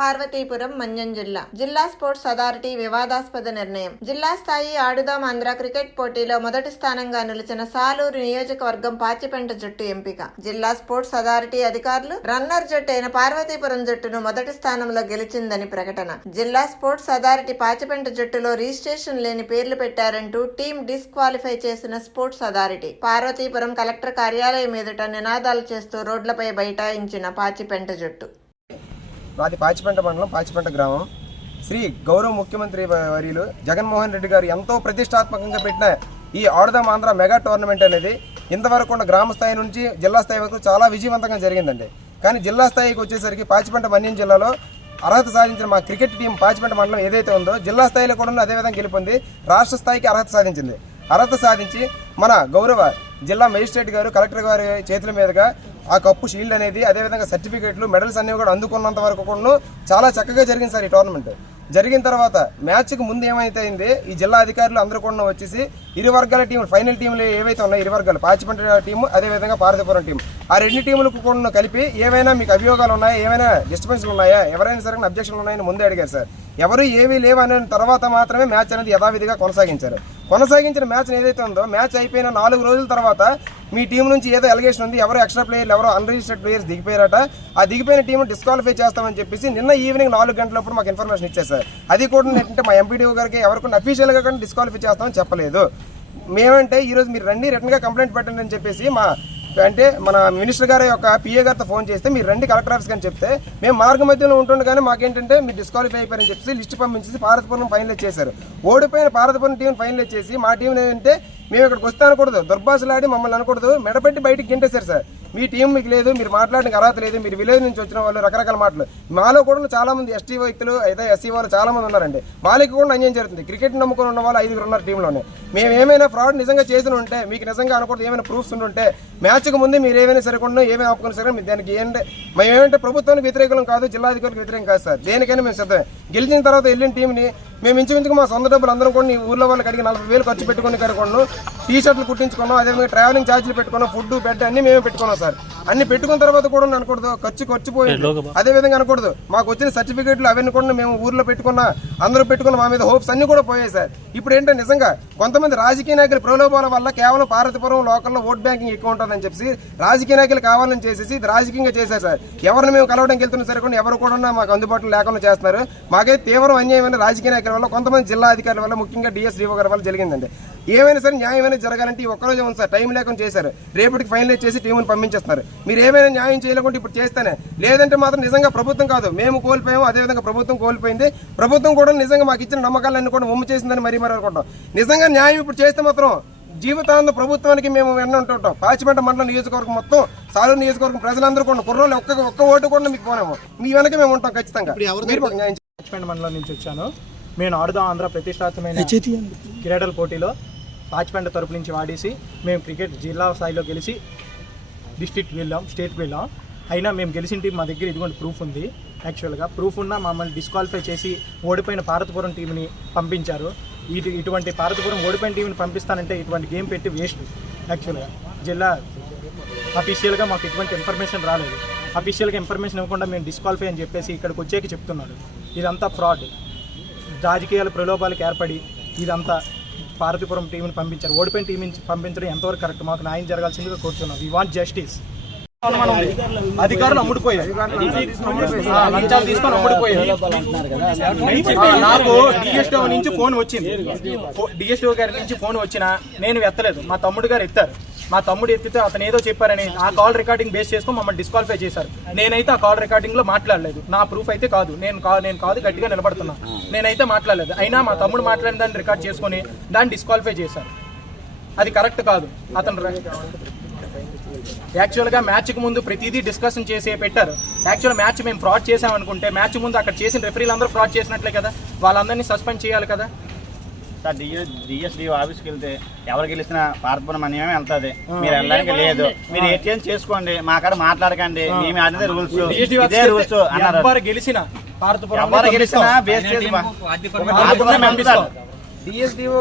పార్వతీపురం మన్యం జిల్లా. జిల్లా sports authority వివాదాస్పద నిర్ణయం. జిల్లా స్థాయి ఆడుదాం ఆంధ్ర క్రికెట్ పోటీలో మొదటి స్థానంగా నిలిచిన సాలూరు నియోజకవర్గం పాచిపెంట జట్టు ఎంపిక. జిల్లా స్పోర్ట్స్ అథారిటీ అధికారులు రన్నర్ జట్టు అయిన పార్వతీపురం జట్టును మొదటి స్థానంలో గెలిచిందని ప్రకటన. జిల్లా స్పోర్ట్స్ అథారిటీ పాచిపెంట జట్టులో రిజిస్ట్రేషన్ లేని పేర్లు పెట్టారంటూ టీం డిస్క్వాలిఫై చేసిన స్పోర్ట్స్ అథారిటీ. పార్వతీపురం కలెక్టర్ కార్యాలయం ఎదుట నినాదాలు చేస్తూ రోడ్లపై బైఠాయించిన పాచిపెంట జట్టు. మాది పాచిపెంట మండలం పాచిపెంట గ్రామం. శ్రీ గౌరవ ముఖ్యమంత్రి వర్యులు జగన్మోహన్ రెడ్డి గారు ఎంతో ప్రతిష్టాత్మకంగా పెట్టిన ఈ ఆడదాం ఆంధ్ర మెగా టోర్నమెంట్ అనేది ఇంతవరకు ఉన్న గ్రామ స్థాయి నుంచి జిల్లా స్థాయి వరకు చాలా విజయవంతంగా జరిగిందండి. కానీ జిల్లా స్థాయికి వచ్చేసరికి పాచిపెంట మన్యం జిల్లాలో అర్హత సాధించిన మా క్రికెట్ టీం పాచిపెంట మండలం ఏదైతే ఉందో జిల్లా స్థాయిలో కూడా అదే విధంగా గెలుపొంది రాష్ట్ర స్థాయికి అర్హత సాధించింది. అర్హత సాధించి మన గౌరవ జిల్లా మేజిస్ట్రేట్ గారు కలెక్టర్ గారి చేతుల మీదుగా ఆ కప్పు షీల్డ్ అనేది అదేవిధంగా సర్టిఫికేట్లు మెడల్స్ అనేవి కూడా అందుకున్నంత వరకు కూడా చాలా చక్కగా జరిగింది సార్ ఈ టోర్నమెంట్. జరిగిన తర్వాత మ్యాచ్కి ముందు ఏమైతే అయింది ఈ జిల్లా అధికారులు అందరూ కూడా వచ్చేసి ఇరు వర్గాల టీములు ఫైనల్ టీంలు ఏవైతే ఉన్నాయో ఇరు వర్గాలు పాచిపంట టీము అదేవిధంగా పార్వతీపురం టీం ఆ రెండు టీములకు కూడా కలిపి ఏవైనా మీకు అభియోగాలు ఉన్నాయా ఏమైనా డిస్టర్బెన్స్లు ఉన్నాయా ఎవరైనా సరే అబ్జెక్షన్లు ఉన్నాయని ముందే అడిగారు సార్. ఎవరు ఏమీ లేవనే తర్వాత మాత్రమే మ్యాచ్ అనేది యథావిధిగా కొనసాగించారు. కొనసాగించిన మ్యాచ్ ఏదైతే ఉందో మ్యాచ్ అయిపోయిన నాలుగు రోజుల తర్వాత మీ టీం నుంచి ఏదో ఎలిగేషన్ ఉంది ఎవరో ఎక్స్ట్రా ప్లేయర్లు ఎవరో అన్రిజిస్టర్డ్ ప్లేయర్స్ దిగిపోయారట. ఆ దిగిపోయిన టీం డిస్క్వాలిఫై చేస్తామని చెప్పేసి నిన్న ఈవినింగ్ నాలుగు గంటలప్పుడు మాకు ఇన్ఫర్మేషన్ ఇచ్చేసారు అది కూడా ఏంటంటే మా ఎంపీడీఓ గారికి ఎవరికి అఫీషియల్గా కానీ డిస్క్వాలిఫై చేస్తామని చెప్పలేదు. మేమంటే ఈరోజు మీరు రండి రిటర్న్గా కంప్లైంట్ పెట్టండి అని చెప్పేసి మా అంటే మన మినిస్టర్ గారి యొక్క పిఏ గారితో ఫోన్ చేస్తే మీరు రండి కలెక్టర్ ఆఫీస్ కానీ చెప్తే మేము మార్గ మధ్యలో ఉంటుండగానే మాకేంటంటే మీరు డిస్క్వాలిఫై అయిపోయారని చెప్పేసి లిస్ట్ పంపించేసి భారతపురం ఫైనల్ చేశారు. ఓడిపోయిన భారతపురం టీం ఫైనల్ చేసి మా టీం ఏంటంటే మేము ఇక్కడికి వస్తే అనకూడదు దుర్భాషలాడి మమ్మల్ని అనకూడదు మెడపెట్టి బయటికి గింటేశారు సార్. మీ టీం మీకు లేదు మీరు మాట్లాడడానికి అర్హత లేదు మీరు విలేజ్ నుంచి వచ్చిన వాళ్ళు రకరకాల మాటలు. మాలో కూడా చాలా మంది ఎస్టీ వ్యక్తులు అయితే ఎస్సీ వాళ్ళు చాలా మంది ఉన్నారండి. వాళ్ళకి కూడా అన్యాయం జరుగుతుంది. క్రికెట్ నమ్ముకుని ఉన్న వాళ్ళు ఐదుగురు ఉన్నారు టీంలోనే. మేము ఏమైనా ఫ్రాడ్ నిజంగా చేసిన ఉంటే మీకు నిజంగా అనకూడదు ఏమైనా ప్రూఫ్స్ ఉంటే మ్యాచ్కి ముందు మీరు ఏమైనా సరికుండా ఏమైనా ఆపుకుని సరే మీరు దానికి ఏంటంటే మేము ఏమంటే ప్రభుత్వానికి వ్యతిరేకులం కాదు జిల్లాధికారులకు వ్యతిరేకం కాదు సార్. దేనికైనా మేము సిద్ధమే. గెలిచిన తర్వాత వెళ్ళిన టీంని మేము ఇంచుమించుకు మా సొంత డబ్బులు అందరం కూడా ఈ ఊర్లో వాళ్ళకి అడిగి నలభై వేలు ఖర్చు పెట్టుకుని కనుకొన్నాం టీ షర్ట్లు కుట్టించుకున్నాం అదేవిధంగా ట్రావెలింగ్ ఛార్జీలు పెట్టుకున్నాం ఫుడ్ బెడ్ అన్ని మేమే పెట్టుకున్నాం సార్. అన్ని పెట్టుకున్న తర్వాత కూడా అనకూడదు ఖర్చు ఖర్చు పోయింది అదే విధంగా అనకూడదు మాకు వచ్చిన సర్టిఫికేట్లు అవన్నీ కూడా మేము ఊర్లో పెట్టుకున్న అందరూ పెట్టుకున్న మా మీద హోప్స్ అన్ని కూడా పోయాయి సార్. ఇప్పుడు ఏంటంటే నిజంగా కొంతమంది రాజకీయ నాయకుల ప్రలోభాల వల్ల కేవలం పార్వతీపురం లోకల్లో ఓట్ బ్యాంకింగ్ ఎక్కువ ఉంటుందని చెప్పి రాజకీయ నాయకులు కావాలని చేసేసి ఇది రాజకీయంగా చేశారు సార్. ఎవరిని మేము కలవడానికి వెళ్తున్నా సరే కూడా ఎవరు కూడా మాకు అందుబాటులో లేకుండా చేస్తున్నారు. మాకైతే తీవ్రం అన్యాయమైన రాజకీయ నాయకుల వల్ల కొంతమంది జిల్లా అధికారుల వల్ల ముఖ్యంగా డిఎస్డీఓ గారి వల్ల జరిగిందండి. ఏమైనా సరే న్యాయమైన జరగాలంటే ఈ ఒక్కరోజు ఉంది సార్. టైం లేకుండా చేశారు. రేపటికి ఫైనలైజ్ చేసి టీముని పంపించేస్తున్నారు. మీరు ఏమైనా న్యాయం చేయలేకుంటే ఇప్పుడు చేస్తేనే. లేదంటే మాత్రం నిజంగా ప్రభుత్వం కాదు. మేము కోల్పోయాము అదేవిధంగా ప్రభుత్వం కోల్పోయింది. ప్రభుత్వం కూడా నిజంగా మాకు ఇచ్చిన నమ్మకాలన్నీ కూడా ఉమ్ము చేసిందని మరీ మరి అనుకుంటాం. నిజంగా న్యాయం ఇప్పుడు చేస్తే మాత్రం జీవితాంత ప్రభుత్వానికి మేము వెన్న ఉంటుంటాం పాచిపెంట మండలం నియోజకవర్గం మొత్తం సాలూరు నియోజకవర్గం ప్రజలందరూ కూడా కుర్రోళ్ళు ఒక్క ఒక్క ఓటు కూడా మీకు పోనేమో మీ వెనక మేము ఉంటాం ఖచ్చితంగా. న్యాయం పాచిపెంట మండలం నుంచి వచ్చాను. మేము ఆడుదాం ఆంధ్ర ప్రతిష్టాత్మకమైన క్రీడల పోటీలో పాచిపెంట తరపు నుంచి ఆడేసి మేము క్రికెట్ జిల్లా స్థాయిలో గెలిచి డిస్ట్రిక్ట్ వెళ్ళాం స్టేట్ వెళ్ళాం. అయినా మేము గెలిచిన టీం మా దగ్గర ఇదిగోండి ప్రూఫ్ ఉంది. యాక్చువల్గా ప్రూఫ్ ఉన్న మమ్మల్ని డిస్క్వాలిఫై చేసి ఓడిపోయిన భారతపురం టీంని పంపించారు. ఇటు ఇటువంటి భారతపురం ఓడిపోయిన టీంని పంపిస్తానంటే ఇటువంటి గేమ్ పెట్టి వేస్ట్. యాక్చువల్గా జిల్లా అఫీషియల్గా మాకు ఎటువంటి ఇన్ఫర్మేషన్ రాలేదు. అఫీషియల్గా ఇన్ఫర్మేషన్ ఇవ్వకుండా మేము డిస్క్వాలిఫై అని చెప్పేసి ఇక్కడికి వచ్చేకి చెప్తున్నాడు. ఇదంతా ఫ్రాడ్ రాజకీయాల ప్రలోభాలకు ఏర్పడి ఇదంతా పార్వతీపురం టీంని పంపించారు. ఓడిపోయిన టీం నుంచి పంపించడం ఎంతవరకు కరెక్ట్? మాకు న్యాయం జరగాల్సిందిగా కోరుతున్నాం వీ వాంట్ జస్టిస్ అధికారులు అమ్ముడిపోయారు. లంచాలు తీసుకొని అమ్ముడిపోయారు. నాకు డిఎస్ఓ నుంచి ఫోన్ వచ్చింది. డిఎస్ఓ గారి నుంచి ఫోన్ వచ్చినా నేను ఎత్తలేదు. మా తమ్ముడు గారు ఎత్తారు. మా తమ్ముడు ఎత్తితే అతను ఏదో చెప్పారని ఆ కాల్ రికార్డింగ్ బేస్ చేసుకొని మమ్మల్ని డిస్క్వాలిఫై చేశారు. నేనైతే ఆ కాల్ రికార్డింగ్లో మాట్లాడలేదు. నా ప్రూఫ్ అయితే కాదు. నేను నేను కాదు గట్టిగా నిలబడుతున్నా. నేనైతే మాట్లాడలేదు. అయినా మా తమ్ముడు మాట్లాడిన దాన్ని రికార్డ్ చేసుకుని దాన్ని డిస్క్వాలిఫై చేశారు. అది కరెక్ట్ కాదు. అతను యాక్చువల్గా మ్యాచ్కి ముందు ప్రతిదీ డిస్కషన్ చేసి పెట్టారు. యాక్చువల్ మ్యాచ్ మేము ఫ్రాడ్ చేసామనుకుంటే మ్యాచ్ ముందు అక్కడ చేసిన రెఫరీలు అందరూ ఫ్రాడ్ చేసినట్లే కదా? వాళ్ళందరినీ సస్పెండ్ చేయాలి కదా? సార్ డిఎస్ డిఎస్డిఓ ఆఫీస్కి వెళ్తే ఎవరు గెలిచిన పార్పణం అనేమే వెళ్తుంది. మీరు వెళ్ళడానికి లేదు. మీరు ఏటీఎం చేసుకోండి. మా కాడ మాట్లాడకండి. మేము అదే రూల్స్. ఇదే రూల్స్ అన్నారు. గెలిచిన ఎవరు గెలిచినా బేస్ చేసి. డిఎస్డిఓ